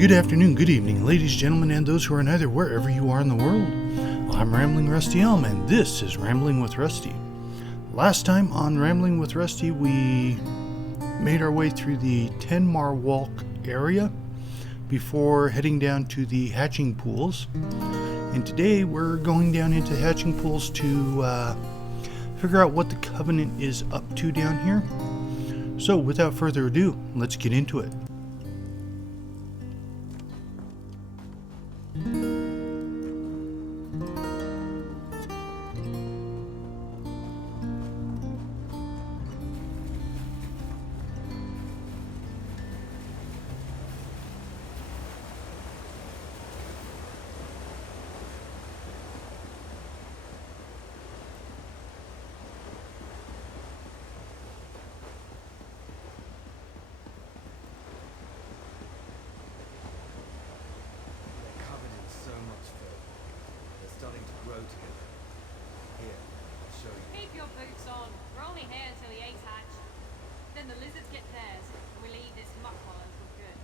Good afternoon, good evening, ladies, gentlemen, and those who are neither, wherever you are in the world. I'm Rambling Rusty Elm, and this is Rambling with Rusty. Last time on Rambling with Rusty, we made our way through the 10-mile walk area before heading down to the hatching pools. And today we're going down into hatching pools to figure out what the Covenant is up to down here. So without further ado, let's get into it. Keep your boots on. We're only here until the eggs hatch. Then the lizards get theirs, and we'll eat this muck hole until good.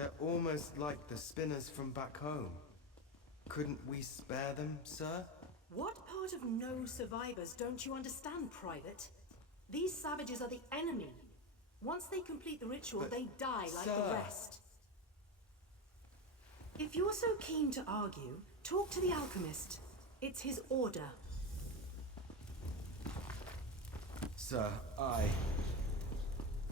They're almost like the spinners from back home. Couldn't we spare them, sir? What part of no survivors don't you understand, Private? These savages are the enemy. Once they complete the ritual, But, they die like sir. the rest. If you're so keen to argue, talk to the alchemist. It's his order. Sir,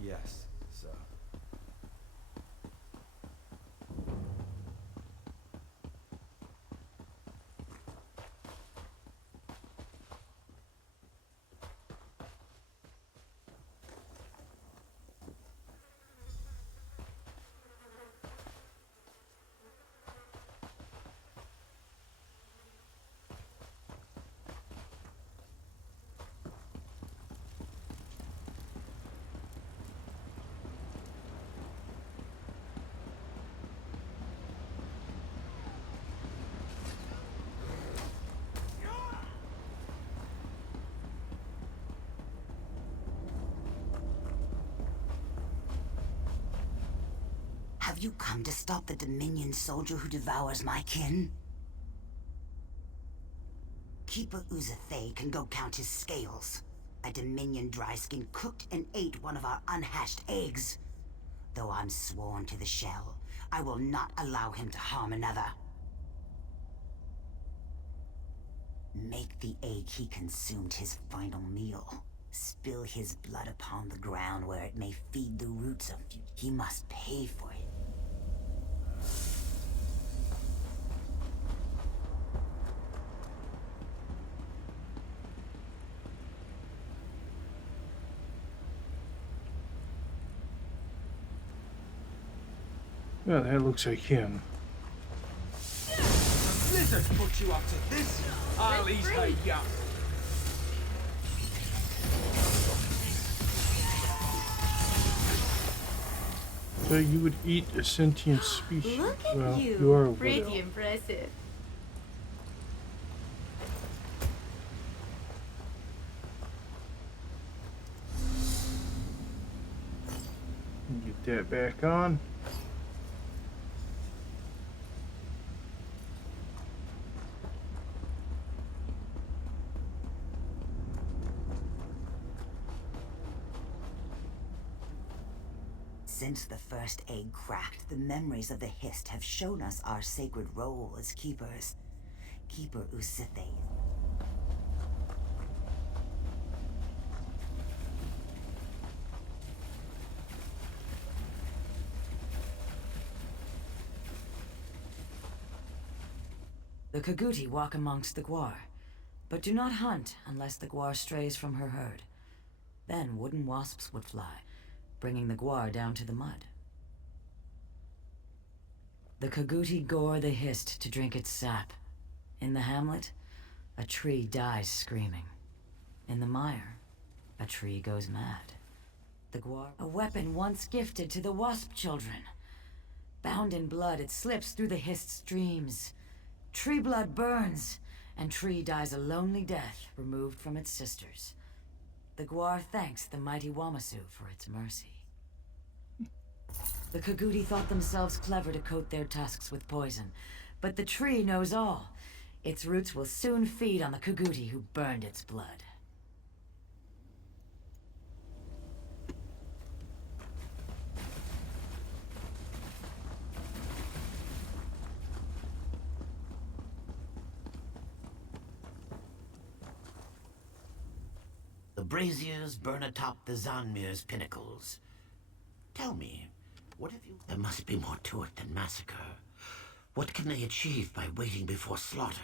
Yes, sir. Have you come to stop the Dominion soldier who devours my kin? Keeper Uzathay can go count his scales. A Dominion dryskin cooked and ate one of our unhatched eggs. Though I'm sworn to the shell, I will not allow him to harm another. Make the egg he consumed his final meal. Spill his blood upon the ground where it may feed the roots of you. He must pay for it. Yeah, that looks like him. Lizard put you up to this? I'll eat her young. So you would eat a sentient species. Look at Well, you. you are a wood Pretty elf. impressive. Get that back on. Since the first egg cracked, the memories of the Hist have shown us our sacred role as keepers. Keeper Uzathay. The Kaguti walk amongst the Gwar, but do not hunt unless the Gwar strays from her herd. Then wooden wasps would fly, bringing the Gwar down to the mud. The Kaguti gore the Hist to drink its sap. In the hamlet, a tree dies screaming. In the mire, a tree goes mad. The Gwar, a weapon once gifted to the wasp children. Bound in blood, it slips through the Hist's dreams. Tree blood burns, and tree dies a lonely death removed from its sisters. The Gwar thanks the mighty Wamasu for its mercy. The Kaguti thought themselves clever to coat their tusks with poison, but the tree knows all. Its roots will soon feed on the Kaguti who burned its blood. The braziers burn atop the Zanmir's pinnacles. Tell me, what have you... There must be more to it than massacre. What can they achieve by waiting before slaughter?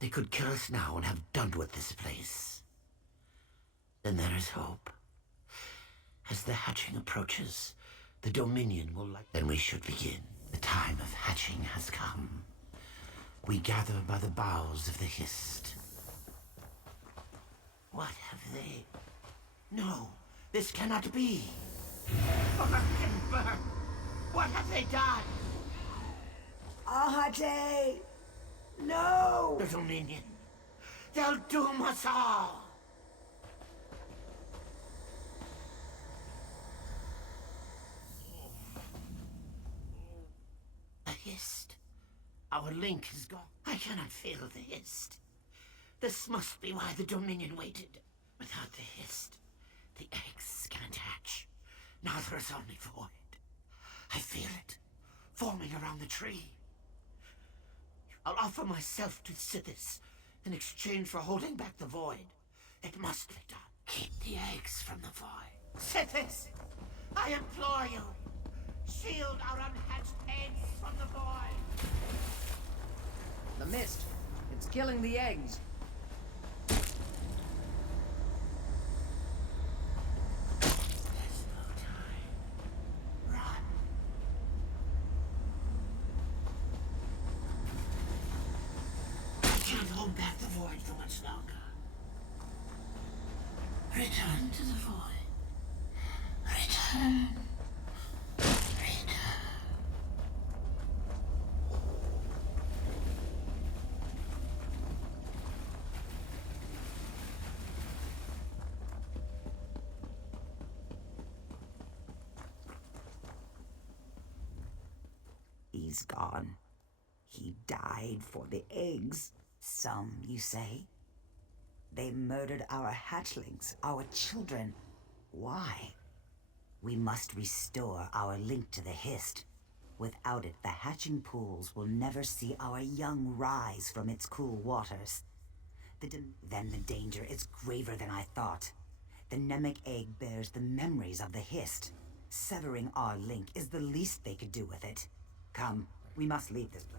They could kill us now and have done with this place. Then there is hope. As the hatching approaches, the Dominion will like... Then we should begin. The time of hatching has come. We gather by the boughs of the Hist. What have they... No, this cannot be. Burn and burn! What have they done? Ahate! No! The Dominion. They'll doom us all! hist. Our link is gone. I cannot feel the hist. This must be why the Dominion waited. Without the hist, the eggs can't hatch. Now there is only void. I feel it, forming around the tree. I'll offer myself to Sithis in exchange for holding back the void. It must be done. Keep the eggs from the void. Sithis, I implore you, shield our unhatched eggs from the void. The mist. It's killing the eggs. There's no time. Run. I can't hold back the void for much longer. Return to the void. Return. Return. He's gone. He died for the eggs. Some, you say? They murdered our hatchlings, our children. Why? We must restore our link to the hist. Without it, the hatching pools will never see our young rise from its cool waters. Then the danger is graver than I thought. The Nemic egg bears the memories of the hist. Severing our link is the least they could do with it. Come, we must leave this place.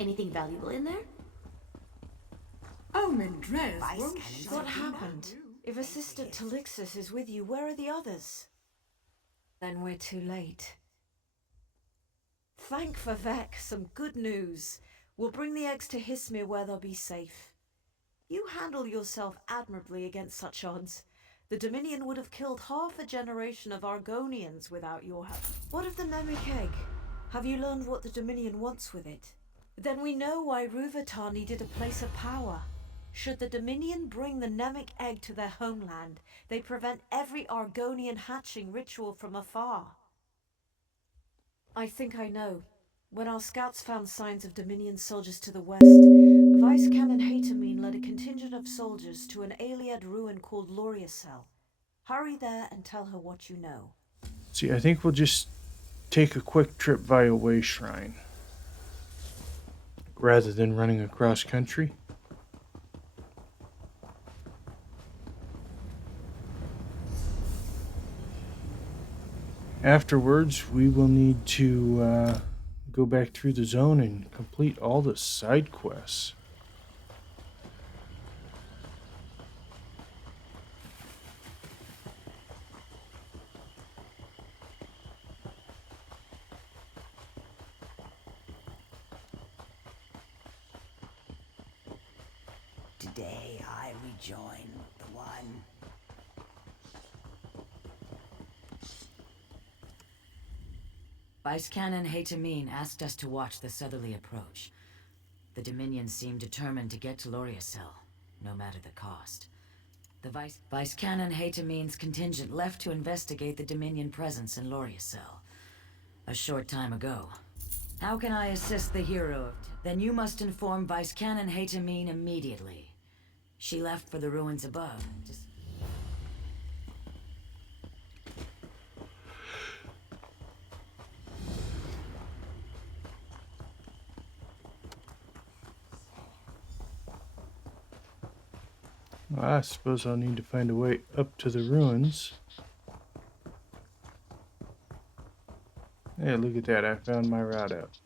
Anything valuable in there? Oh, Mendrez, won't What happened? If Assistant Talixis is with you, where are the others? Then we're too late. Thank Vivek, some good news. We'll bring the eggs to Hismir where they'll be safe. You handle yourself admirably against such odds. The Dominion would have killed half a generation of Argonians without your help. What of the Nemic egg? Have you learned what the Dominion wants with it? Then we know why Ruvatar needed a place of power. Should the Dominion bring the Nemic egg to their homeland, they prevent every Argonian hatching ritual from afar. I think I know. When our scouts found signs of Dominion soldiers to the west, Vice Canon Hatamine led a contingent of soldiers to an Aliad ruin called Loriacel. Hurry there and tell her what you know. See, I think we'll just take a quick trip via Way Shrine rather than running across country. Afterwards, we will need to go back through the zone and complete all the side quests. Today I rejoin the One. Vice Canon Hatamine asked us to watch the southerly approach. The Dominion seemed determined to get to Loriacel, no matter the cost. The Vice Canon Hatamine's contingent left to investigate the Dominion presence in Loriacel a short time ago. How can I assist the hero? Then you must inform Vice Canon Hatamine immediately. She left for the ruins above. Well, I suppose I'll need to find a way up to the ruins. Hey, look at that. I found my route out.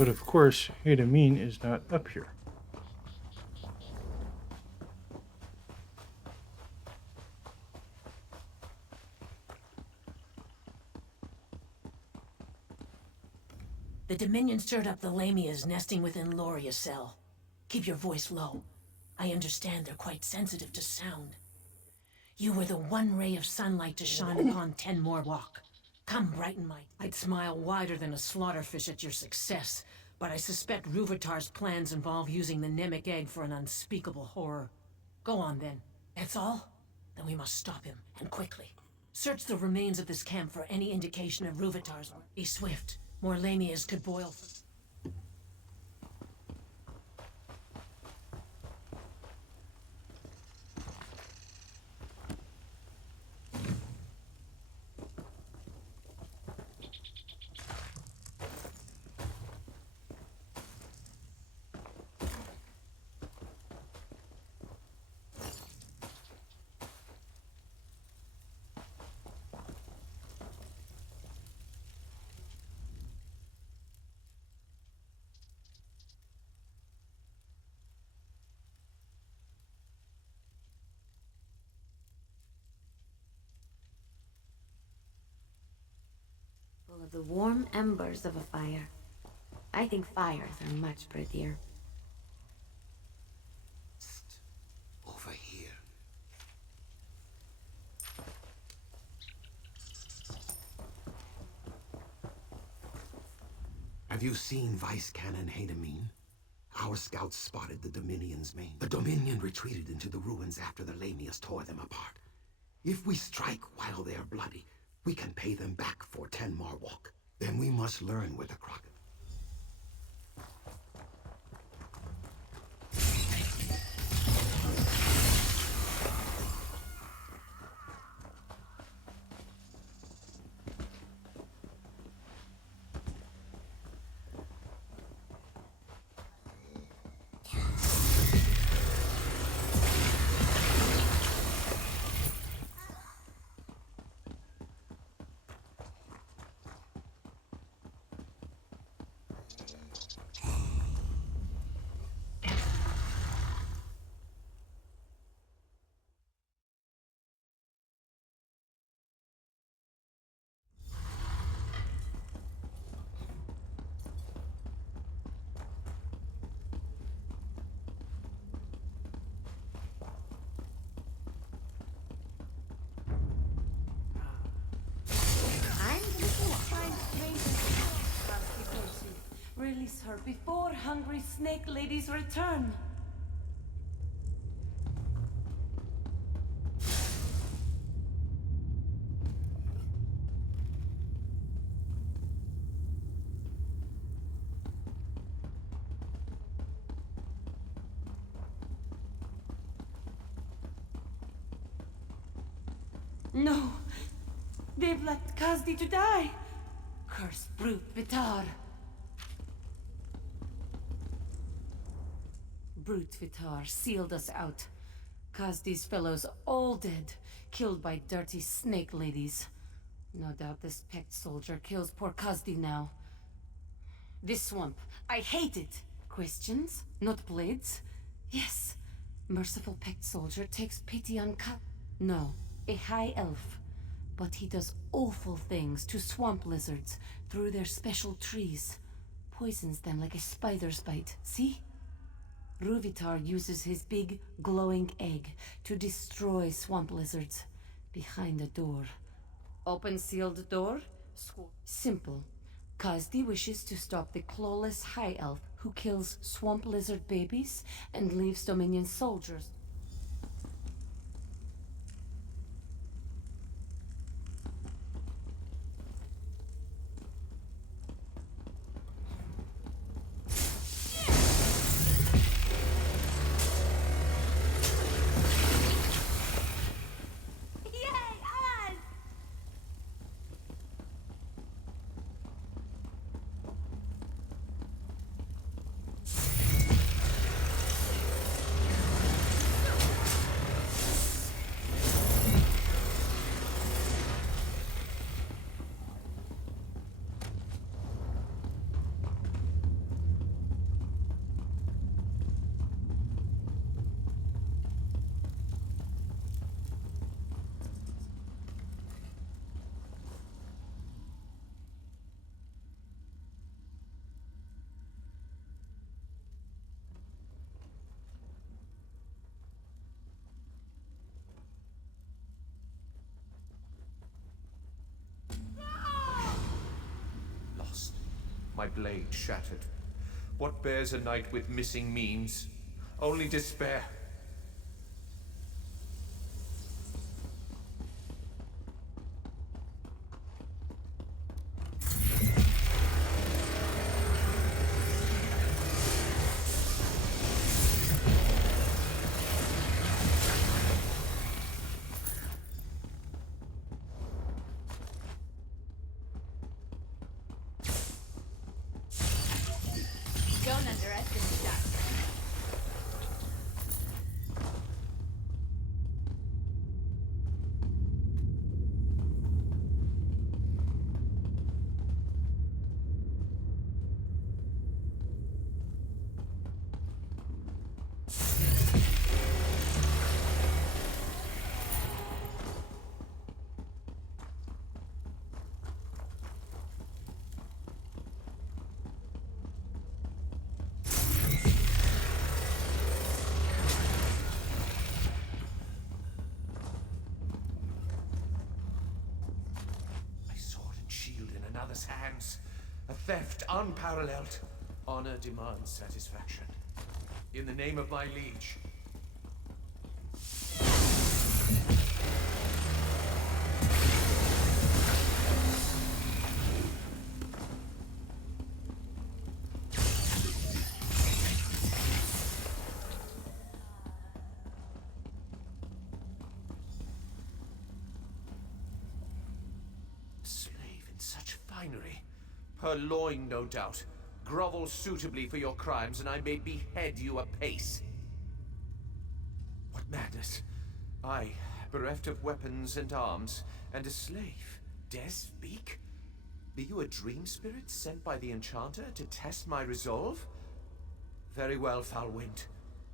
But of course, Hadamin is not up here. The Dominion stirred up the Lamias nesting within Loria's cell. Keep your voice low. I understand they're quite sensitive to sound. You were the one ray of sunlight to shine upon 10 more walk. Come brighten my... I'd smile wider than a slaughterfish at your success, but I suspect Ruvitar's plans involve using the Nemic egg for an unspeakable horror. Go on then. That's all? Then we must stop him, and quickly. Search the remains of this camp for any indication of Ruvitar's. Be swift. More Lamias could boil. Full of the warm embers of a fire. I think fires are much prettier. Over here. Have you seen Vice Cannon Hadamin? Our scouts spotted the Dominion's main. The Dominion retreated into the ruins after the Lamias tore them apart. If we strike while they're bloody, we can pay them back for 10 more walk. Then we must learn where the crocodile... Release her before hungry snake ladies return. No! They've left Kazdi to die! Cursed brute Vitar! Brute Vitar sealed us out. Kazdi's fellows all dead, killed by dirty snake ladies. No doubt this Pecked soldier kills poor Kazdi now. This swamp, I hate it! Questions? Not blades? Yes. Merciful Pecked soldier takes pity on No, a high elf. But he does awful things to swamp lizards through their special trees. Poisons them like a spider's bite, see? Ruvitar uses his big, glowing egg to destroy swamp lizards behind the door. Open sealed door? Simple. Kazdi wishes to stop the clawless high elf who kills swamp lizard babies and leaves Dominion soldiers. my blade shattered. What bears a knight with missing means? Only despair. Don't underestimate that. Another's hands. A theft unparalleled. Honor demands satisfaction. In the name of my liege. Such finery. Purloined, no doubt. Grovel suitably for your crimes, and I may behead you apace. What madness! I, bereft of weapons and arms, and a slave. Dare speak? Be you a dream spirit sent by the enchanter to test my resolve? Very well, foul wind.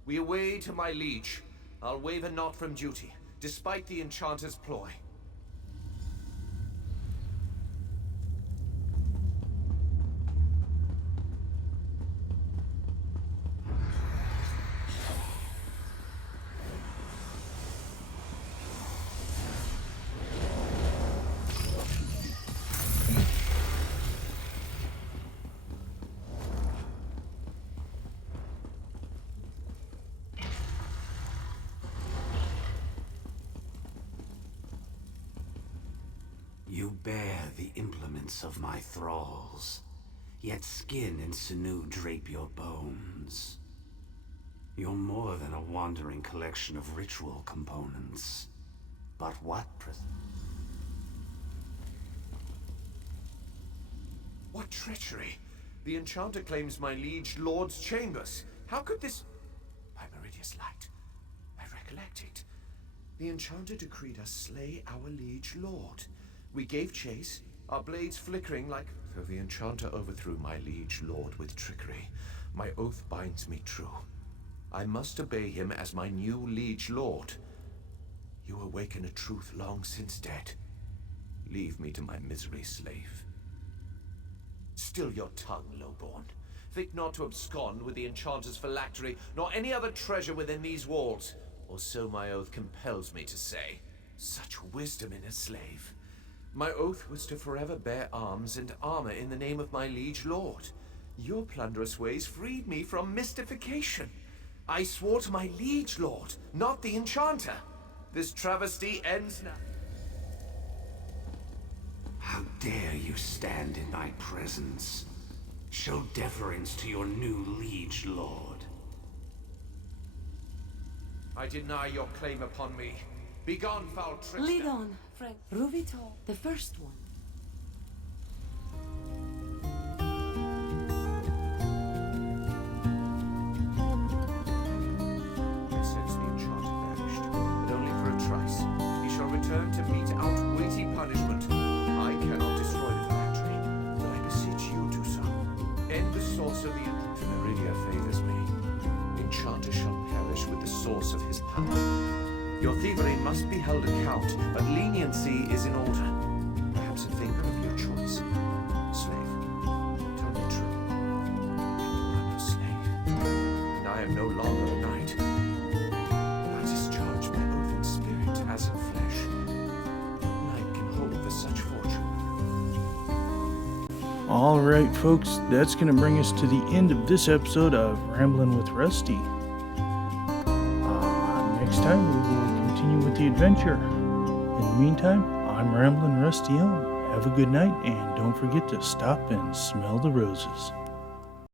We away to my liege. I'll waver not from duty, despite the enchanter's ploy. You bear the implements of my thralls, yet skin and sinew drape your bones. You're more than a wandering collection of ritual components. But what What treachery! The enchanter claims my liege lord's chambers. How could this... By Meridia's light. I recollect it. The enchanter decreed us slay our liege lord. We gave chase, our blades flickering like... Though the enchanter overthrew my liege lord with trickery, my oath binds me true. I must obey him as my new liege lord. You awaken a truth long since dead. Leave me to my misery, slave. Still your tongue, lowborn. Think not to abscond with the enchanter's phylactery, nor any other treasure within these walls, or so my oath compels me to say. Such wisdom in a slave. My oath was to forever bear arms and armor in the name of my liege lord. Your plunderous ways freed me from mystification. I swore to my liege lord, not the enchanter. This travesty ends now. How dare you stand in my presence? Show deference to your new liege lord. I deny your claim upon me. Begone, foul trickster. Lead on, Frank. Ruvito, the first one. I sense the enchanter vanished, but only for a trice. He shall return to mete out weighty punishment. I cannot destroy the phylactery, but I beseech you do so. End the source of the enchanter. Meridia favors me. The enchanter shall perish with the source of his power. Your thievery must be held account, but leniency is in order. Perhaps a finger of your choice. Slave, tell me true. You are no slave, and I am no longer a knight. I discharge my oath in spirit as in flesh. Knight can hope for such fortune. Alright, folks, that's going to bring us to the end of this episode of Rambling with Rusty. Next time, we will continue with the adventure. In the meantime, I'm Rambling Rusty Elm. Have a good night, and don't forget to stop and smell the roses.